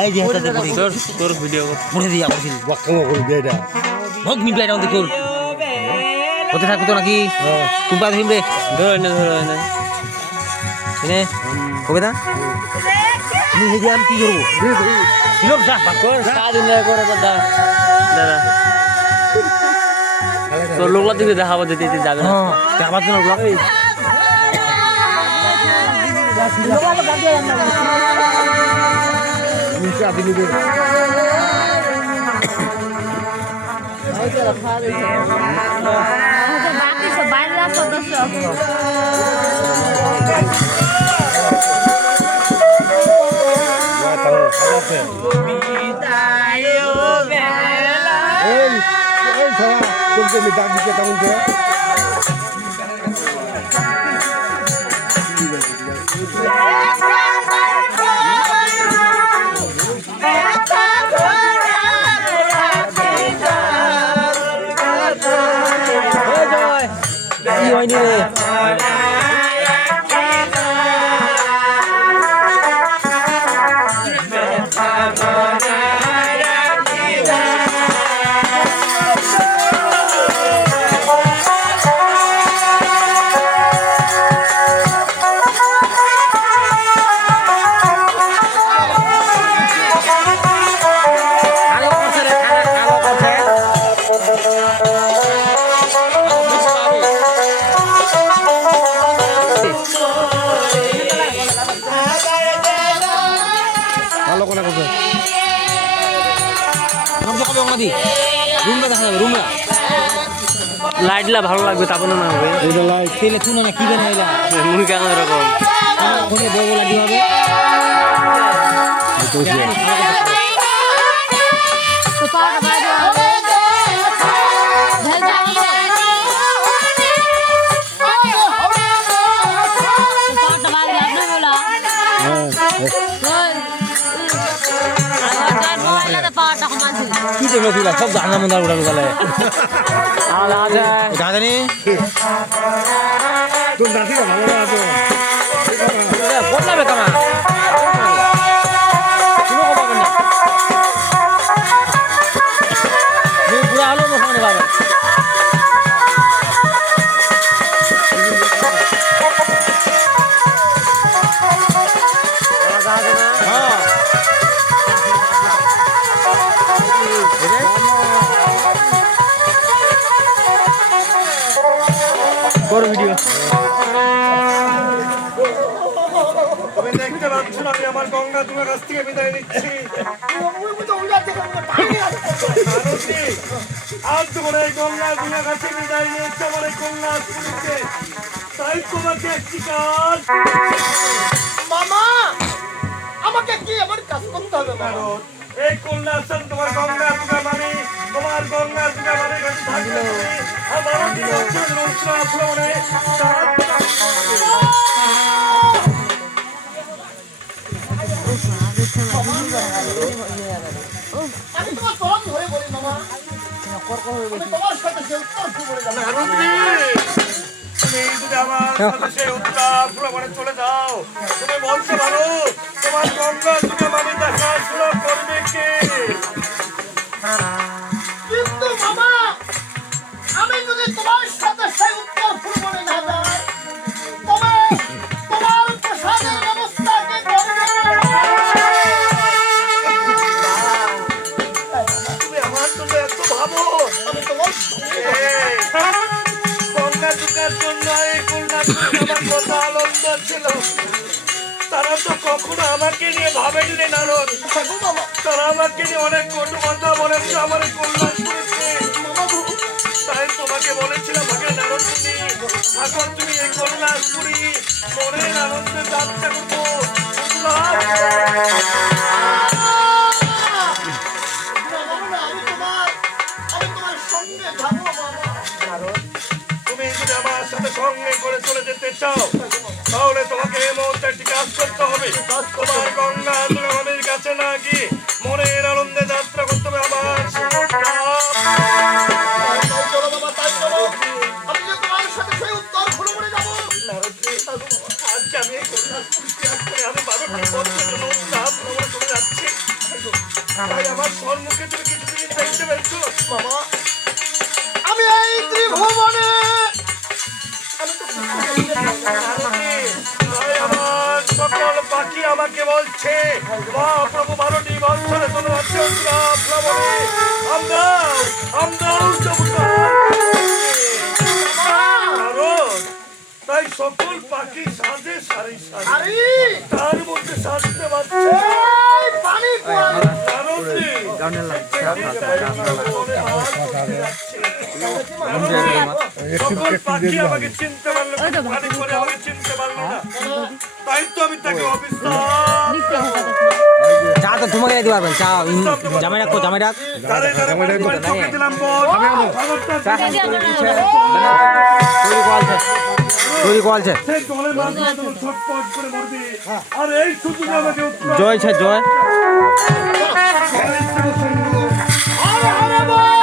এই যে হাতে পড়ি তোর ভিডিও পড়ে দিয়া করছিল বাক্কামো করে দিয়ে এটা ভগ মি প্লেট অন দেখুন কোথায় থাকতো নাকি তুমি পা ধরিম রে ধরে না এনে হবে না নি হেদি আমি কি করব দিলম যা তোর সাদিন করে দাদা দাদা তোর লোকলা দিকে দেখাবো দিতে যাবে না আবার তো লোক এই লোকাল গান দিয়ে না নিচে আদি নিবে বাকি সব বাইরের সদস্য এই ছাড়া তোকে আমি ডাক দিতে কেমন করে কি হয়নি রে ভালো করে কথা রুম দেখাবে আমাদি রুমটা দেখা যাবে রুমটা লাইটলা ভালো লাগবে তারপরে না হবে এটা লাইট তেলে তুই না কি বানাইলা মুড়ি কেন এরকম ফোনে বউ লাগি হবে তো পাড়া বাইরে ঢেল যাবে পাড়া বাইরে আপনি বলা আর মোবাইলে পাড়া কমাছি কি দেখলো তুই সব জানা মন্দার উড়াবে গেলে আলাদা জানি তোর নাতিরা ভালো আছে বদলাবে কামা কোনো কথা বলবে না তুই পুরো আলো মোখানে পাবে বড় ভিডিও তুমি দেখতে পাচ্ছ না আমি আমার গঙ্গা তোমার কাছ থেকে বিদায় নিচ্ছি আজ তোমার এই গঙ্গা তোমার কাছে বিদায় নিচ্ছে আমার এই কন্যা স্ত্রীকে তাই তোমাকে একটি কাজ মামা আমাকে কি আমার কাজ করতে হবে মামা এই কন্যা আছেন তোমার গঙ্গা তোমার মানে তোমার গঙ্গা তোমার মানে কাছে থাকবে আমার ভ্রমণে আমি তোমার চরণ ধরে বলি মামা আমি তোমার সাথে যে উত্তর বলে যাবো তুমি যদি আমার সাথে সেই উত্তাপ ভ্রমণে চলে যাও তুমি বলতে পারো তোমার গঙ্গা তুমি মানে দেখাশোনা করবে কে কিন্তু মামা আমি যদি তোমার সাথে সেই উত্তর বলে না যাই তোমার প্রসাদের ব্যবস্থা কে করবে তুমি আমার জন্য এত ভাবো আমি তোমার গঙ্গা দুটার জন্য এই কন্যা আমার কত আনন্দ ছিল তারা তো কখনো আমাকে নিয়ে ভাবেনি রে নারদ তারা আমাকে নিয়ে অনেক কটু কথা বলেছে আমার এই কন্যা শুনেছে তাই তোমাকে বলেছিলাম আগে নারদ তুমি এখন তুমি এই কন্যা পুরী মনের আনন্দে যাত্রা করবো আমি তোমার সঙ্গে যাবো মামা তুমি যদি আমার সাথে সঙ্গে করে চলে যেতে চাও তাহলে তোমাকে এই মুহূর্তে একটি কাজ করতে হবে তোমার গঙ্গা তুমি আমাদের কাছে না গিয়ে মনের আনন্দে যাত্রা করতে হবে আমার চলো বাবা তাই চলো আমি যে তোমার সাথে সেই উত্তর ভ্রমণে যাবো আজকে আমি এই কন্যা আমি 12টা বছরের জন্য উত্তাপ ভ্রমণে চলে যাচ্ছি তাই আমার সম্মুখে তুমি কিছুদিন দেখতে পেরেছো বাবা আমি এই ত্রিভুবনে আমি তো তাই আমার সকল পাখি আমাকে বলছে মহাপ্রভু 12টি বৎসরে কোনো আমরাও তাই সকল পাখি সাজে সারি সারি আরে তার মধ্যে সাজতে পারছে এই পানি কোয়াল সকল পাখি আমাকে চিনতে পারলো না, পানি করে আমাকে চিনতে পারলো না, তাই তো আমি তাকে অবিশ্বাস চা তো তোমাকে দিতে পারবেন চা জামাই রাখো জামাই রাখ চোখে দিলাম বল তৈরি কলছে সেই জলের মাধ্যমে তখন ছটপট করে মরবে আর এই সুযোগে আমাকে উত্তর জয় ছে জয় হরে হরে বল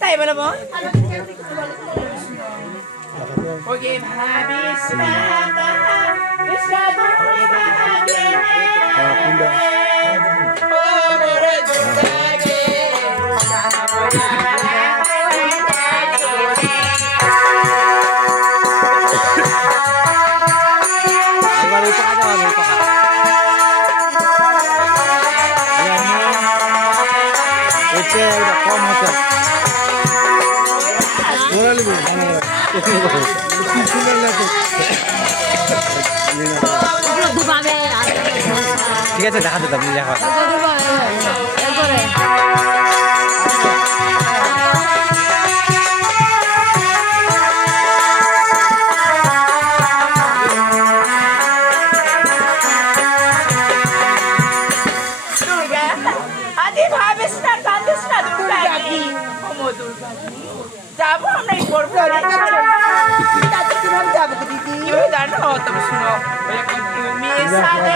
তাই বলব ওকে ভাবিস না এবার ওই পাকা যাবে ওই পাকা এতে কম হচ্ছে দুবাবে ঠিক আছে দেখা যেত আপনি দেখা এরপরে আদি ভাবিস না কাঁদিস না দুর্গা যাবো আমরা এই করবো কিভাবে যাবো দিদি জানো তুমি শুনো তুমি সাথে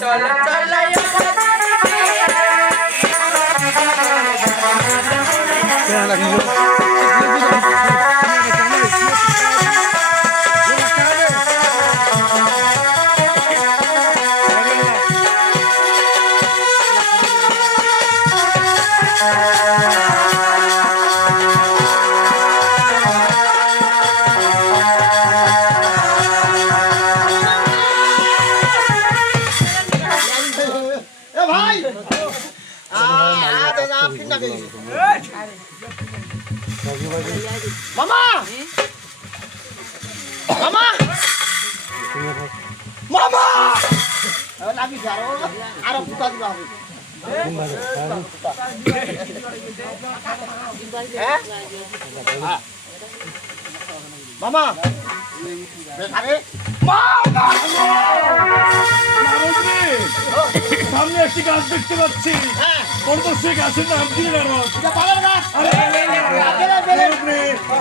চলো फिर ना गई मामा मामा मामा लागी जा रहा आरो पुता दिबा হবে मामा अरे সামনে একটি গাছ দেখতে পাচ্ছি কোন তো সেই গাছের নাম কি জানো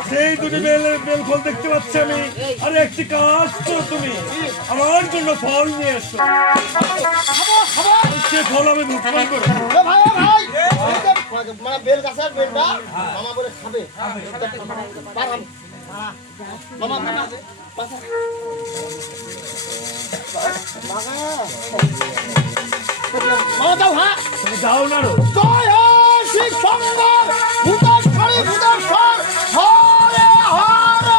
সেই দুটি বেল ফল দেখতে পাচ্ছি আমি আরে একটি কাজ তো তুমি আমার জন্য ফল নিয়ে এসো সে ফল আমি ভক্ষণ করবো ভাই ভাই মানে বেল গাছের বেলটা মামা বলে খাবে মামা মামা মামা যাও হ্যাঁ যাও না রো জয় হে শিব শঙ্কর ভূতেশ্বরী ভূতেশ্বর হরে হরে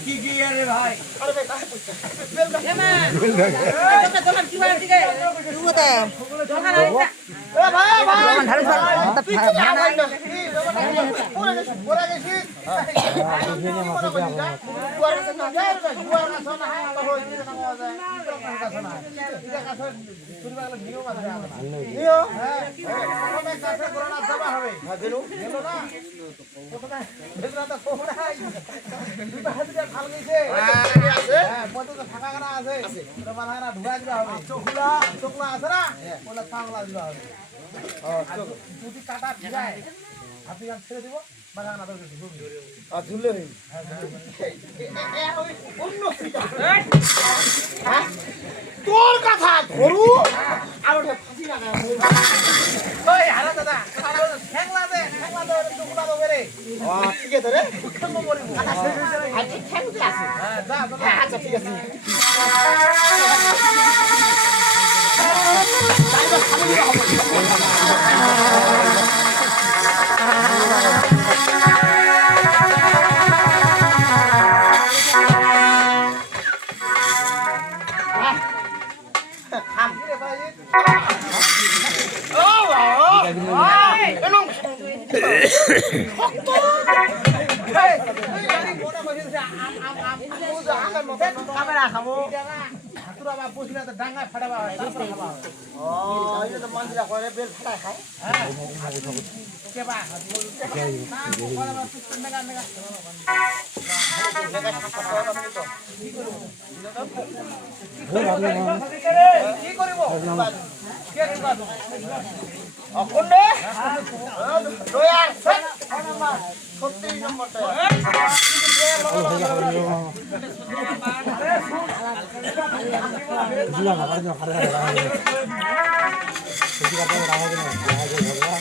কি কি রে ভাই তোর কথা ধরু আর ফাঁসি লাগা ঠিক আছে রে আচ্ছা ঠিক আছে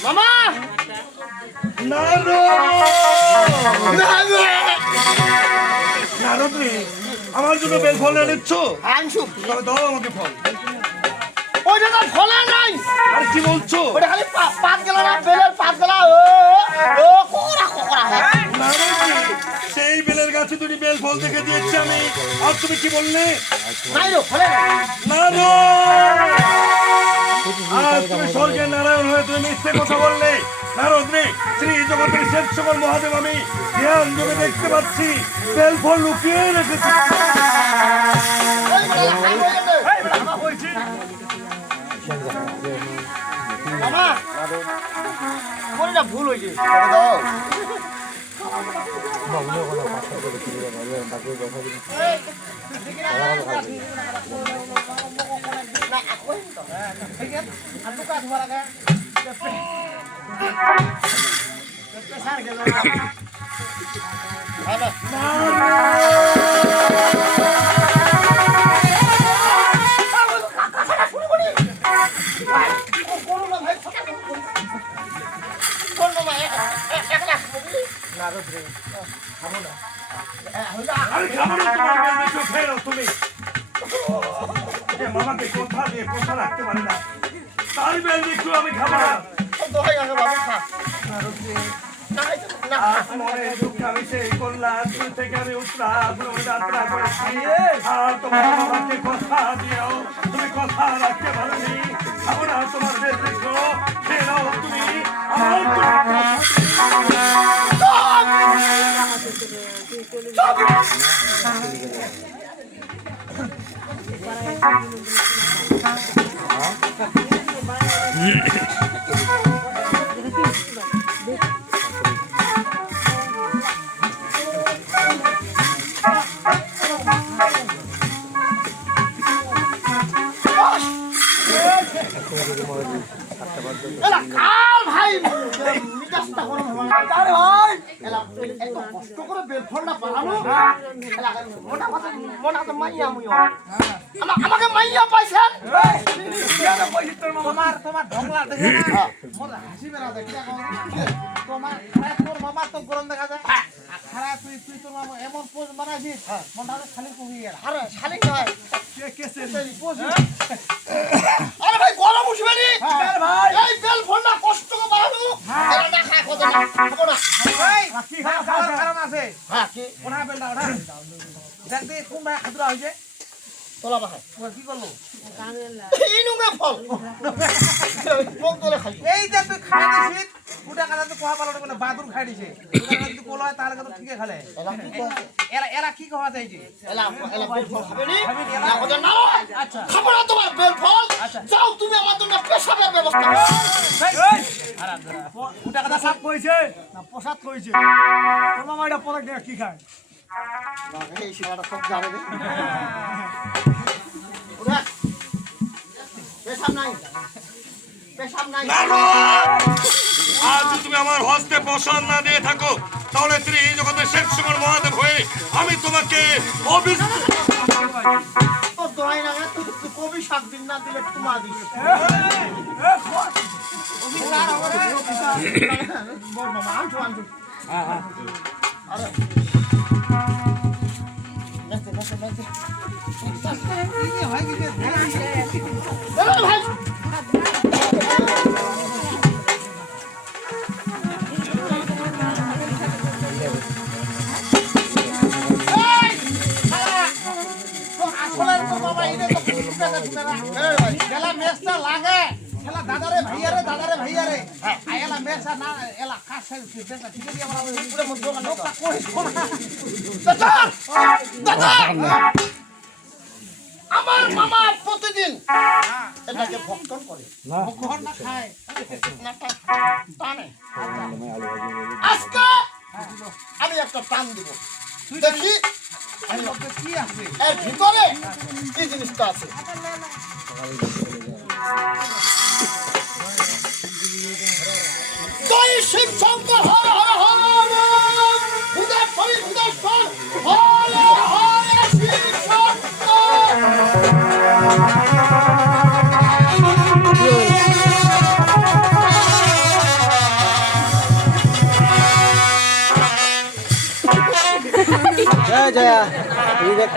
মামা আমার জন্য বেল ফল এনেছ আনছু দাও আমাকে ফল ওইটা তো ফলা নাই আর কি বলছো ওটা খালি পাত গেল না বেলের পাত গেল ও কোকড়া কোকড়া সেই বেলের গাছে দুটি বেল ফল দেখে দিয়েছি আমি আর তুমি কি বললে নাই রো ফলে না গো আর তুমি স্বর্গের নারায়ণ হয়ে তুমি মিথ্যে কথা বললে নারদরে শ্রী জগতের শেষ সকল মহাদেব আমি ধ্যান যোগে দেখতে পাচ্ছি বেল ফল লুকিয়ে রেখেছি মামা কোনটা ভুল হয়েছে দাও মামাকে কথা দিয়ে কথা রাখতে পারি না তার বেল একটু আমি খাবো না দোহাই লাগে বাবা খা না না মনে দুঃখ আমি সেই করলাম তুই থেকে আমি উতরা যাত্রা করেছি আর তোমার বাবাকে কথা দিও তুমি কথা রাখতে পারোনি আমরা তোমার নির্দেশ ফেরাও তুমি এলা কাল ভাই মিটাসটা গরম হয় আরে ভাই এলা এত কষ্ট করে বেল ফলটা বানানো এলা মোটা তো মাইয়া মুইও আমাকে মাইয়া পাইছেন তোমার ঢংলা দেখে না মোর হাসি বেরা দেখি তোমার তোর মামা তো গরম দেখা যায় খারাপ তুই তোর মামা এমন পোজ বানাইছিস মনটা খালি কমে গেল আরে শালি কয় কেসে আরে ভাই গরম উঠবে নি ভাই এই বেল ফলটা কষ্ট করে বানানো এলা না খায় কত না খাবো না এই খাওয়ার কারণ আছে হ্যাঁ কি ওনা বেলটা ওটা দেখ দে কোন ভাই খাদরা হইছে তোলা ভাই ও কি করলো এই নুঙ্গা ফল কোন তোলে খাই এই যে তুই খাই দিছিস ওটা কাটা তো কোয়া পালন করে বাদুর খাই দিছে ওটা যদি কোলা হয় তাহলে তো ঠিকই খালে এলা কি কয় এরা কি কওয়া চাইছে এলা এলা বেল ফল খাবে নি খাবি নি, এলা? না কত না আচ্ছা খাবো না তোমার বেল ফল আচ্ছা। যাও তুমি আমার জন্য পেশাবের ব্যবস্থা করো ওটা কাটা সাপ কইছে না প্রসাদ কইছে তোর মামা এটা পরে কি খায় এই শিবাটা সব জানে রে ওরা পেশাব নাই পেশাব নাই আজ যদি তুমি আমার হস্তে প্রসাদ না দিয়ে থাকো তাহলে শ্রী জগতের শেষ সুমন মহাদেব হয়ে আমি তোমাকে তো দোয়াই না তুই কবি শাক দিন না দিলে তোমা দিস বল মামা আনছো আনছো আরে মেসে মেসে মেসে ভাই দাদারে ভাইয়ারে এলা মেসা না এলা কাজ বেসা ঠিক আছে আমরা পুরো মত দোকান লোকটা কই আমার মামা প্রতিদিন এটাকে ভক্ষণ করে ঘর না খায় না টানে আজকে আমি একটা টান দিব দেখি কি আছে এর ভিতরে কি জিনিসটা আছে জয় শিব শঙ্কর হর হর হর ভূতেশ্বরী ভূতেশ্বর হর হর শিব শঙ্কর জয়া এই দেখ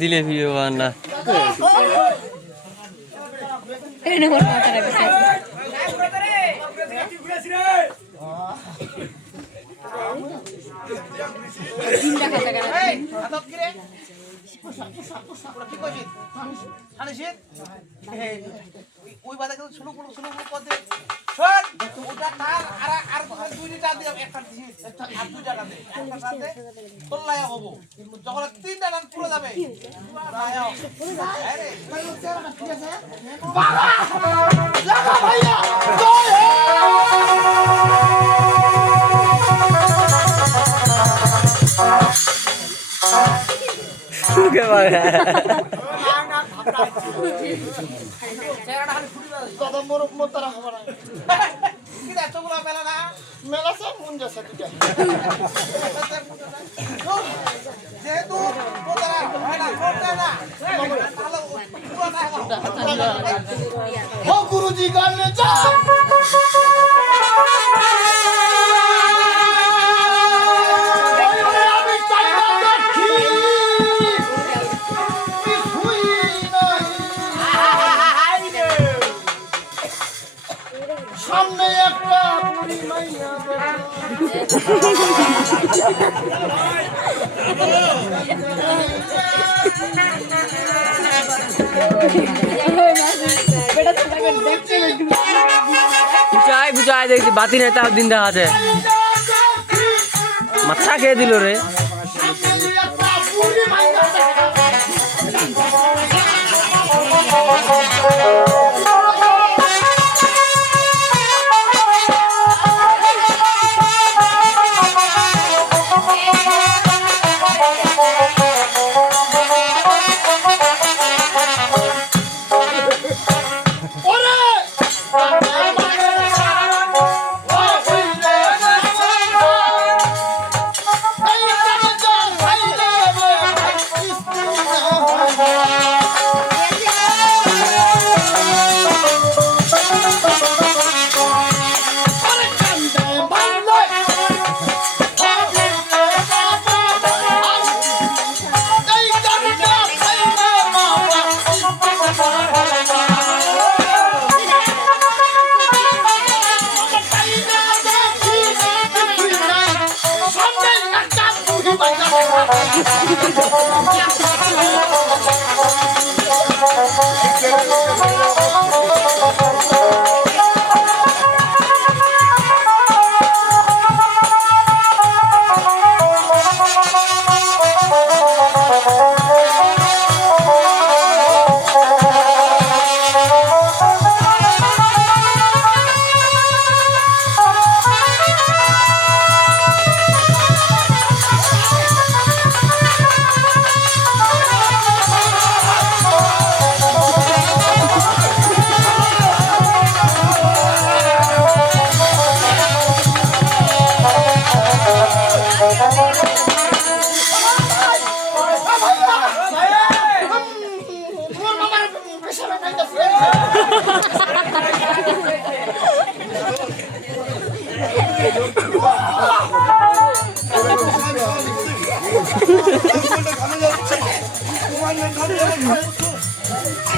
দিলে ভিডিও বানা এনে কোন কথা রাখছে জিন্দা খাতা করে এই আদত কি রে কি কইছিস আনিছিস ওই বাদে কিন্তু শুরু করতে শোন ওটা তার আর দুই লিটার দিয়ে একটা দিছিস আর দুই টাকা দে একটা দে তোলাই হবো যখন তিনটা রান পুরো যাবে আরে লাগা ভাইয়া জয় হে সুখে বাগা দাদা মোর তারা খবর কি রে তোগুলো মেলা না মেলা সব মন যাচ্ছে দুটা যেহেতু তোরা হয় না করতে না ভালো পুরো না हो गुरुजी गाने जा আমি চাই না দেখি बेटा तुम्हारे देखते বুঝায় দেখছি বাতি নেই তার দিন দেখা আছে মাথা খেয়ে দিল রে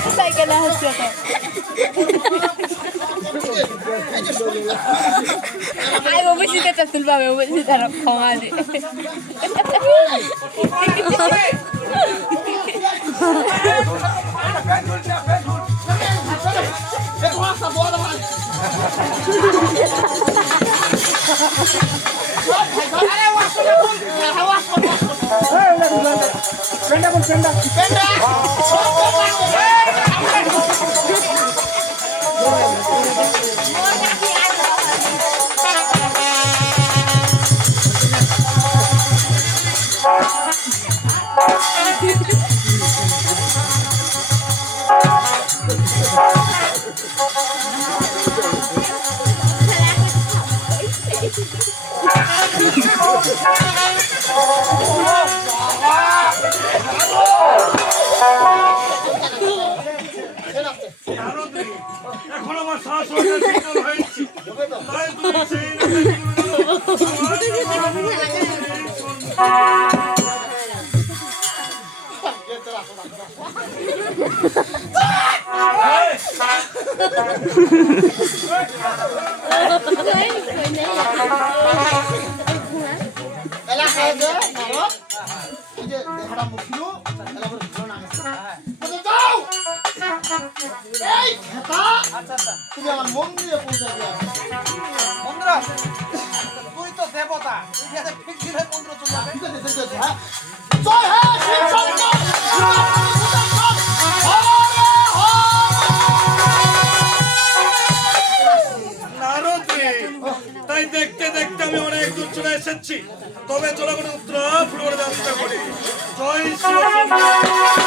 साइकिल हंसते थे आई वो बसी के चल बाबे वो बसी तरफ खवा दे এখন আমার শাশুড়ি শীতল হয়েছে তাই তুমি সেই তুমি আমার মন্দিরে পৌঁছে দিয়ে বন্ধুরা তুই তো দেবতা ইতিহাসে ঠিক দিলে মন্ত্র চলে যাবে ঠিক আছে ঠিক আছে হ্যাঁ জয় হে শিব শঙ্কর নারদ রে তাই দেখতে দেখতে আমি অনেক দূর চলে এসেছি তবে চলো কোনো উত্তরা ফ্লোরে যাত্রা করি জয় শিব শঙ্কর